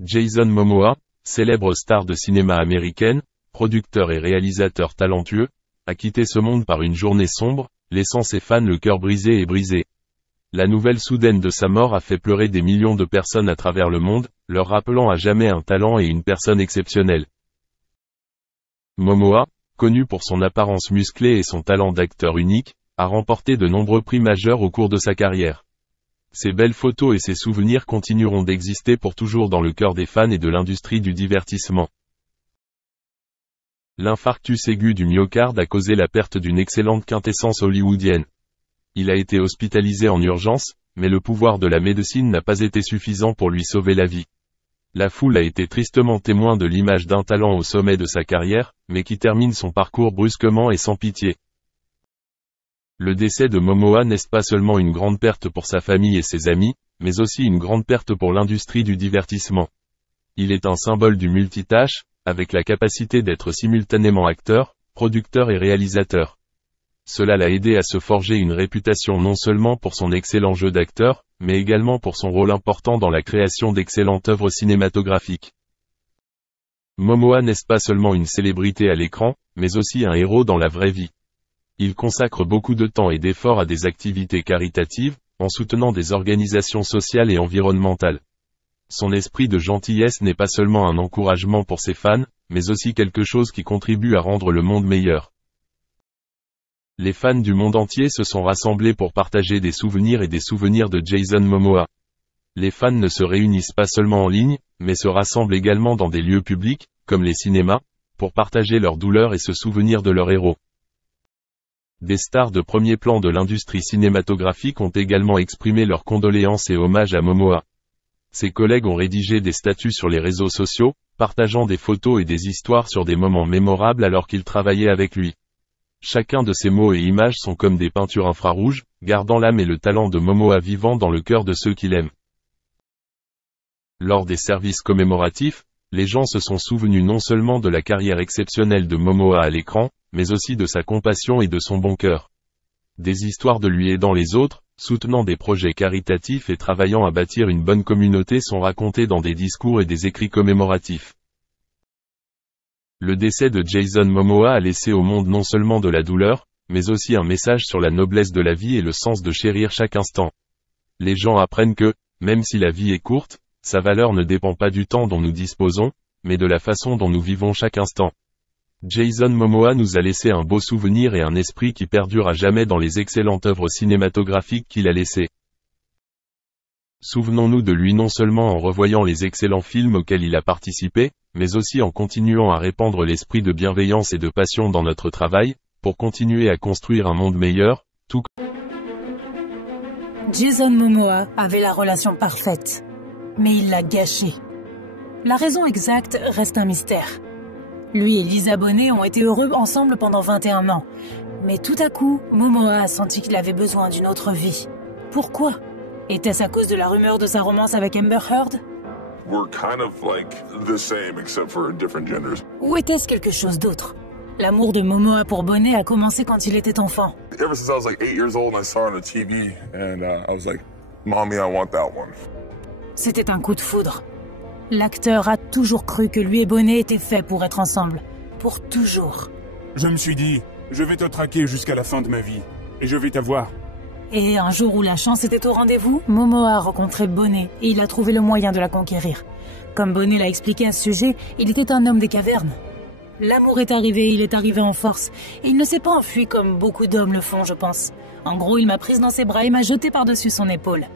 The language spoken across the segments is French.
Jason Momoa, célèbre star de cinéma américaine, producteur et réalisateur talentueux, a quitté ce monde par une journée sombre, laissant ses fans le cœur brisé et brisé. La nouvelle soudaine de sa mort a fait pleurer des millions de personnes à travers le monde, leur rappelant à jamais un talent et une personne exceptionnelle. Momoa, connu pour son apparence musclée et son talent d'acteur unique, a remporté de nombreux prix majeurs au cours de sa carrière. Ses belles photos et ses souvenirs continueront d'exister pour toujours dans le cœur des fans et de l'industrie du divertissement. L'infarctus aigu du myocarde a causé la perte d'une excellente quintessence hollywoodienne. Il a été hospitalisé en urgence, mais le pouvoir de la médecine n'a pas été suffisant pour lui sauver la vie. La foule a été tristement témoin de l'image d'un talent au sommet de sa carrière, mais qui termine son parcours brusquement et sans pitié. Le décès de Momoa n'est pas seulement une grande perte pour sa famille et ses amis, mais aussi une grande perte pour l'industrie du divertissement. Il est un symbole du multitâche, avec la capacité d'être simultanément acteur, producteur et réalisateur. Cela l'a aidé à se forger une réputation non seulement pour son excellent jeu d'acteur, mais également pour son rôle important dans la création d'excellentes œuvres cinématographiques. Momoa n'est pas seulement une célébrité à l'écran, mais aussi un héros dans la vraie vie. Il consacre beaucoup de temps et d'efforts à des activités caritatives, en soutenant des organisations sociales et environnementales. Son esprit de gentillesse n'est pas seulement un encouragement pour ses fans, mais aussi quelque chose qui contribue à rendre le monde meilleur. Les fans du monde entier se sont rassemblés pour partager des souvenirs de Jason Momoa. Les fans ne se réunissent pas seulement en ligne, mais se rassemblent également dans des lieux publics, comme les cinémas, pour partager leur douleur et se souvenir de leur héros. Des stars de premier plan de l'industrie cinématographique ont également exprimé leurs condoléances et hommages à Momoa. Ses collègues ont rédigé des statuts sur les réseaux sociaux, partageant des photos et des histoires sur des moments mémorables alors qu'ils travaillaient avec lui. Chacun de ces mots et images sont comme des peintures infrarouges, gardant l'âme et le talent de Momoa vivant dans le cœur de ceux qui l'aiment. Lors des services commémoratifs, les gens se sont souvenus non seulement de la carrière exceptionnelle de Momoa à l'écran, mais aussi de sa compassion et de son bon cœur. Des histoires de lui aidant les autres, soutenant des projets caritatifs et travaillant à bâtir une bonne communauté sont racontées dans des discours et des écrits commémoratifs. Le décès de Jason Momoa a laissé au monde non seulement de la douleur, mais aussi un message sur la noblesse de la vie et le sens de chérir chaque instant. Les gens apprennent que, même si la vie est courte, sa valeur ne dépend pas du temps dont nous disposons, mais de la façon dont nous vivons chaque instant. Jason Momoa nous a laissé un beau souvenir et un esprit qui perdure à jamais dans les excellentes œuvres cinématographiques qu'il a laissées. Souvenons-nous de lui non seulement en revoyant les excellents films auxquels il a participé, mais aussi en continuant à répandre l'esprit de bienveillance et de passion dans notre travail, pour continuer à construire un monde meilleur, tout comme... Jason Momoa avait la relation parfaite, mais il l'a gâchée. La raison exacte reste un mystère. Lui et Lisa Bonet ont été heureux ensemble pendant 21 ans. Mais tout à coup, Momoa a senti qu'il avait besoin d'une autre vie. Pourquoi? Était-ce à cause de la rumeur de sa romance avec Amber Heard? We're kind of like the same except for different genders. Ou était-ce quelque chose d'autre? L'amour de Momoa pour Bonet a commencé quand il était enfant. Ever since I was like 8 years old and I saw her on the TV and I was like, Mommy, I want that one. C'était un coup de foudre. L'acteur a toujours cru que lui et Bonet étaient faits pour être ensemble. Pour toujours. Je me suis dit, je vais te traquer jusqu'à la fin de ma vie. Et je vais t'avoir. Et un jour où la chance était au rendez-vous, Momoa a rencontré Bonet et il a trouvé le moyen de la conquérir. Comme Bonet l'a expliqué à ce sujet, il était un homme des cavernes. L'amour est arrivé, il est arrivé en force. Et il ne s'est pas enfui comme beaucoup d'hommes le font, je pense. En gros, il m'a prise dans ses bras et m'a jetée par-dessus son épaule.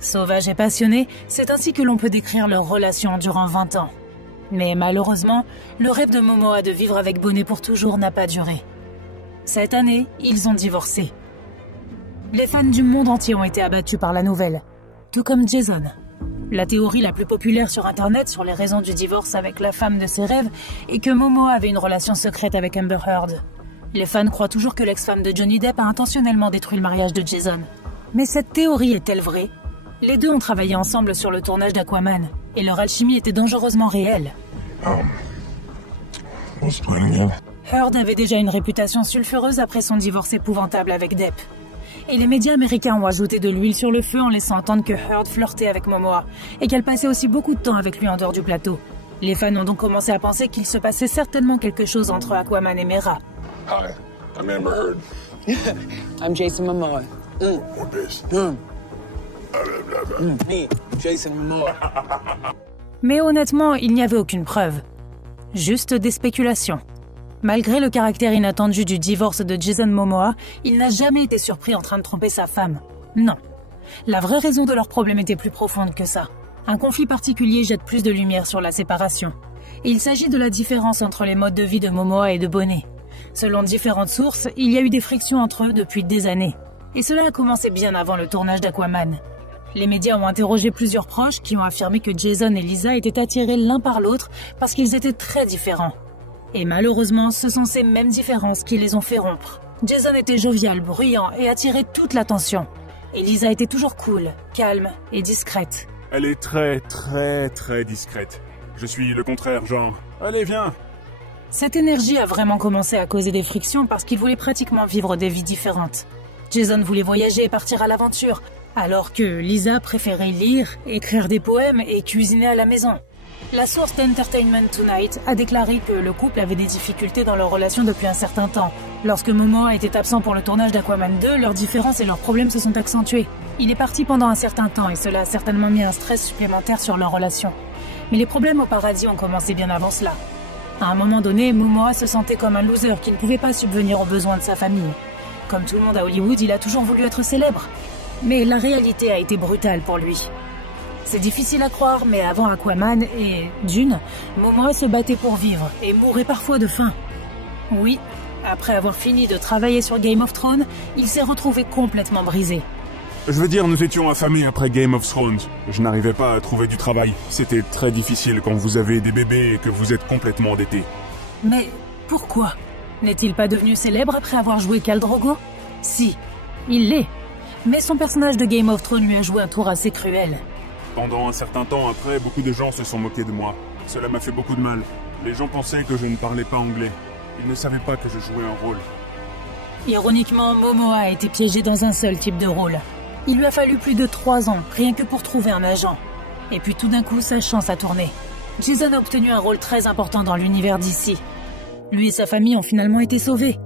Sauvage et passionné, c'est ainsi que l'on peut décrire leur relation durant 20 ans. Mais malheureusement, le rêve de Momoa de vivre avec Bonet pour toujours n'a pas duré. Cette année, ils ont divorcé. Les fans du monde entier ont été abattus par la nouvelle, tout comme Jason. La théorie la plus populaire sur Internet sur les raisons du divorce avec la femme de ses rêves est que Momoa avait une relation secrète avec Amber Heard. Les fans croient toujours que l'ex-femme de Johnny Depp a intentionnellement détruit le mariage de Jason. Mais cette théorie est-elle vraie? Les deux ont travaillé ensemble sur le tournage d'Aquaman, et leur alchimie était dangereusement réelle. Heard avait déjà une réputation sulfureuse après son divorce épouvantable avec Depp. Et les médias américains ont ajouté de l'huile sur le feu en laissant entendre que Heard flirtait avec Momoa et qu'elle passait aussi beaucoup de temps avec lui en dehors du plateau. Les fans ont donc commencé à penser qu'il se passait certainement quelque chose entre Aquaman et Mera. Hi, I'm Amber Heard. I'm Jason Momoa. What this? Me, Jason Momoa. Mais honnêtement, il n'y avait aucune preuve. Juste des spéculations. Malgré le caractère inattendu du divorce de Jason Momoa, il n'a jamais été surpris en train de tromper sa femme. Non. La vraie raison de leur problème était plus profonde que ça. Un conflit particulier jette plus de lumière sur la séparation. Et il s'agit de la différence entre les modes de vie de Momoa et de Bonet. Selon différentes sources, il y a eu des frictions entre eux depuis des années. Et cela a commencé bien avant le tournage d'Aquaman. Les médias ont interrogé plusieurs proches qui ont affirmé que Jason et Lisa étaient attirés l'un par l'autre parce qu'ils étaient très différents. Et malheureusement, ce sont ces mêmes différences qui les ont fait rompre. Jason était jovial, bruyant et attirait toute l'attention. Et Lisa était toujours cool, calme et discrète. Elle est très discrète. Je suis le contraire, genre, allez, viens. Cette énergie a vraiment commencé à causer des frictions parce qu'ils voulaient pratiquement vivre des vies différentes. Jason voulait voyager et partir à l'aventure, alors que Lisa préférait lire, écrire des poèmes et cuisiner à la maison. La source d'Entertainment Tonight a déclaré que le couple avait des difficultés dans leur relation depuis un certain temps. Lorsque Momoa était absent pour le tournage d'Aquaman 2, leurs différences et leurs problèmes se sont accentués. Il est parti pendant un certain temps et cela a certainement mis un stress supplémentaire sur leur relation. Mais les problèmes au paradis ont commencé bien avant cela. À un moment donné, Momoa se sentait comme un loser qui ne pouvait pas subvenir aux besoins de sa famille. Comme tout le monde à Hollywood, il a toujours voulu être célèbre. Mais la réalité a été brutale pour lui. C'est difficile à croire, mais avant Aquaman et Dune, Momoa se battait pour vivre et mourait parfois de faim. Oui, après avoir fini de travailler sur Game of Thrones, il s'est retrouvé complètement brisé. Je veux dire, nous étions affamés après Game of Thrones. Je n'arrivais pas à trouver du travail. C'était très difficile quand vous avez des bébés et que vous êtes complètement endetté. Mais pourquoi? N'est-il pas devenu célèbre après avoir joué Khal Drogo? Si, il l'est. Mais son personnage de Game of Thrones lui a joué un tour assez cruel. Pendant un certain temps après, beaucoup de gens se sont moqués de moi. Cela m'a fait beaucoup de mal. Les gens pensaient que je ne parlais pas anglais. Ils ne savaient pas que je jouais un rôle. Ironiquement, Momoa a été piégé dans un seul type de rôle. Il lui a fallu plus de 3 ans, rien que pour trouver un agent. Et puis tout d'un coup, sa chance a tourné. Jason a obtenu un rôle très important dans l'univers d'ici. Lui et sa famille ont finalement été sauvés.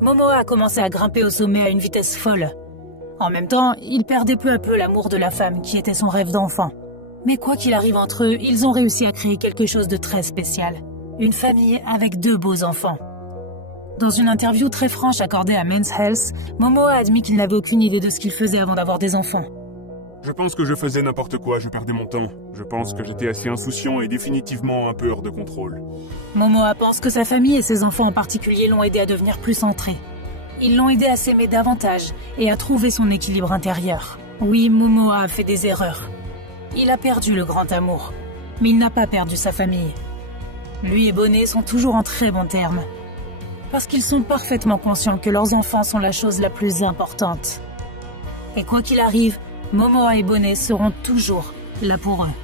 Momoa a commencé à grimper au sommet à une vitesse folle. En même temps, il perdait peu à peu l'amour de la femme qui était son rêve d'enfant. Mais quoi qu'il arrive entre eux, ils ont réussi à créer quelque chose de très spécial. Une famille avec 2 beaux enfants. Dans une interview très franche accordée à Men's Health, Momoa a admis qu'il n'avait aucune idée de ce qu'il faisait avant d'avoir des enfants. Je pense que je faisais n'importe quoi, je perdais mon temps. Je pense que j'étais assez insouciant et définitivement un peu hors de contrôle. Momoa pense que sa famille et ses enfants en particulier l'ont aidé à devenir plus centré. Ils l'ont aidé à s'aimer davantage et à trouver son équilibre intérieur. Oui, Momoa a fait des erreurs. Il a perdu le grand amour, mais il n'a pas perdu sa famille. Lui et Bonet sont toujours en très bons termes. Parce qu'ils sont parfaitement conscients que leurs enfants sont la chose la plus importante. Et quoi qu'il arrive, Momoa et Bonet seront toujours là pour eux.